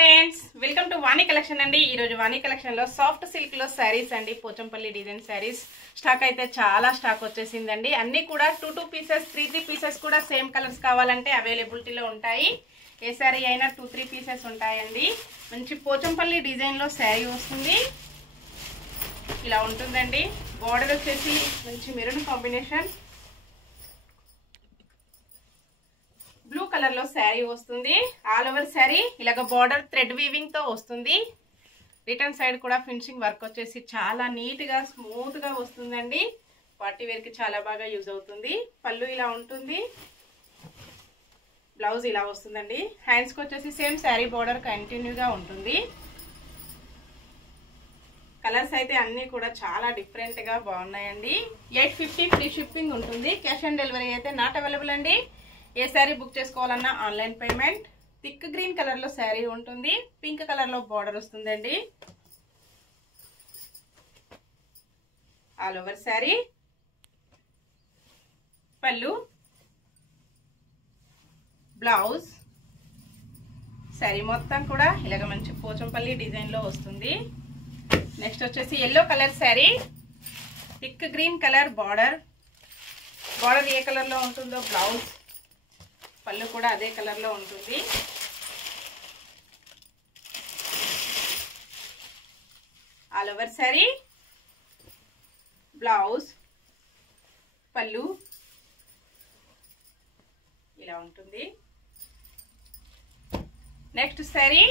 Friends welcome to Vani collection అండి। ఈ రోజు వాణి కలెక్షన్ లో సాఫ్ట్ సిల్క్ లో సారీస్ అండి, పోచంపల్లి డిజైన్ సారీస్ స్టాక్ అయితే చాలా స్టాక్ వచ్చేసిందండి। అన్ని కూడా 2 పీసెస్ 3 పీసెస్ కూడా సేమ్ కలర్స్ కావాలంటే అవైలబిలిటీలో ఉంటాయి। ఏ సారీ అయినా 2-3 పీసెస్ ఉంటాయండి। మంచి పోచంపల్లి డిజైన్ లో సారీ వస్తుంది, ఇలా ఉంటుందండి। బోర్డర్ వచ్చేసి మంచి మెరూన్ కాంబినేషన్, బ్లూ కలర్ లో శారీ వస్తుంది। ఆల్ ఓవర్ శారీ ఇలాగ బార్డర్ థ్రెడ్ వీవింగ్ తో వస్తుంది। రిటర్న్ సైడ్ కూడా ఫినిషింగ్ వర్క్ వచ్చేసి చాలా నీట్ గా స్మూత్ గా వస్తుందండి। పార్టీ వేర్ కి చాలా బాగా యూజ్ అవుతుంది। పళ్ళు ఇలా ఉంటుంది, బ్లౌజ్ ఇలా వస్తుందండి। హ్యాండ్స్ కి వచ్చేసి సేమ్ శారీ బార్డర్ కంటిన్యూగా ఉంటుంది। కలర్స్ అయితే అన్ని కూడా చాలా డిఫరెంట్ గా బాగున్నాయండి। 850 ఫ్రీ షిప్పింగ్ ఉంటుంది। క్యాష్ ఆన్ డెలివరీ అయితే నాట్ అవైలబుల్ అండి। ఏ శారీ బుక్ చేసుకోవాలన్నా online payment. Thick green colour లో శారీ ఉంటుంది, పింక్ కలర్ లో బార్డర్ వస్తుందండి। ఆల్ ఓవర్ శారీ, పళ్ళు, బ్లౌజ్, శారీ మొత్తం కూడా ఇలాగ మంచి పోచంపల్లి డిజైన్ లో వస్తుంది। నెక్స్ట్ వచ్చేసి yellow colour sari, thick green colour border ఏ కలర్ లో ఉంటుందో బ్లౌజ్, పళ్ళు కూడా అదే కలర్ లో ఉంటుంది। ఆల్ ఓవర్ శారీ, బ్లౌజ్, పళ్ళు ఇలా ఉంటుంది। నెక్స్ట్ శారీ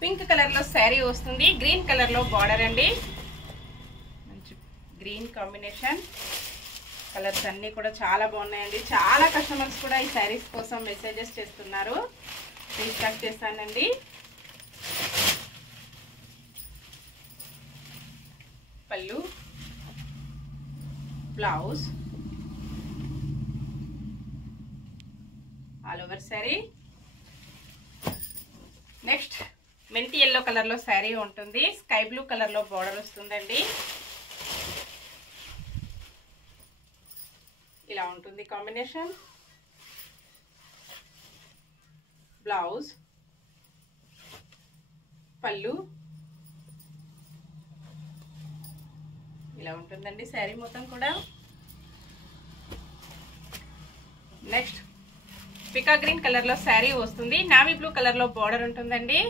పింక్ కలర్ లో శారీ వస్తుంది, గ్రీన్ కలర్ లో బార్డర్ అండి, మంచి గ్రీన్ కాంబినేషన్। కలర్స్ అన్ని కూడా చాలా బాగున్నాయండి। చాలా కస్టమర్స్ కూడా ఈ శారీస్ కోసం మెసేజెస్ చేస్తున్నారు, రీస్టాక్ చేస్తానండి। పళ్ళు, blouse, all over sari. Next మెంతి ఎల్లో కలర్ లో శారీ ఉంటుంది, స్కై బ్లూ కలర్ లో బార్డర్ వస్తుందండి, ఇలా ఉంటుంది కాంబినేషన్। బ్లౌజ్, పళ్ళు ఇలా ఉంటుందండి శారీ మొత్తం కూడా। నెక్స్ట్ పికా గ్రీన్ కలర్ లో శారీ వస్తుంది, నావీ బ్లూ కలర్ లో బార్డర్ ఉంటుందండి,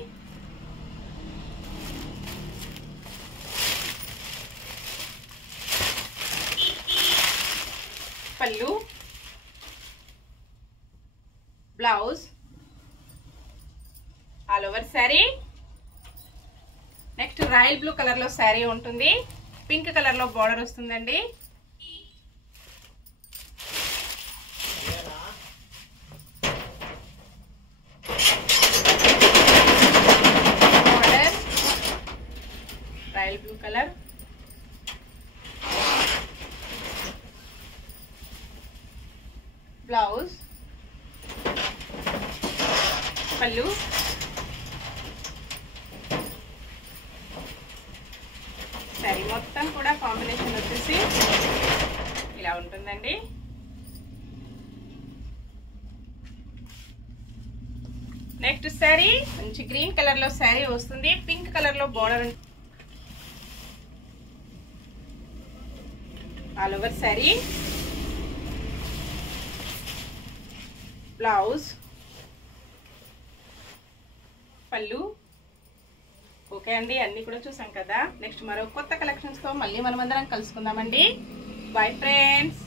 పళ్ళు, blouse, all over sari. Next royal blue colour లో శారీ ఉంటుంది, పింక్ కలర్ లో బార్డర్ వస్తుందండి, border royal blue colour, blouse, పళ్ళు, శారీ మొత్తం కూడా కాంబినేషన్ వచ్చేసి ఇలా ఉంటుందండి। నెక్స్ట్ శారీ మంచి గ్రీన్ కలర్ లో శారీ వస్తుంది, పింక్ కలర్ లో border, all over sari, blouse, పళ్ళు। ఓకే అండి, అన్ని కూడా చూసాం కదా। నెక్స్ట్ మరో కొత్త కలెక్షన్స్ తో మళ్ళీ మనమందరం కలుసుకుందామండి। Bye friends.